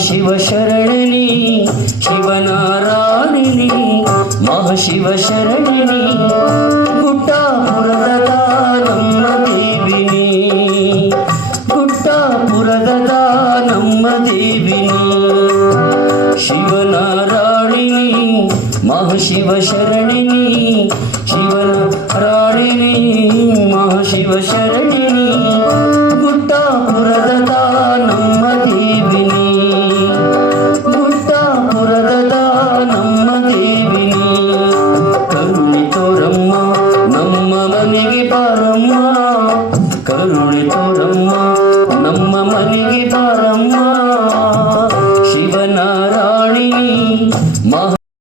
ಮಹಾಶಿವಶರಣಿನಿ ಶಿವನಾರಾಯಣಿ ಮಹಾಶಿವಶರಣಿನಿ ಗುಡ್ಡಾಪುರದ ನಮ್ಮ ದೇವಿನಿ ಗುಡ್ಡಾಪುರದ ನಮ್ಮ ದೇವಿನಿ ಶಿವನಾರಾಯಣಿ ಮಹಾಶಿವಶರಣಿನಿ ಶಿವನಾರಾಯಣಿ ಮಹಾಶಿವಶರಣಿನಿ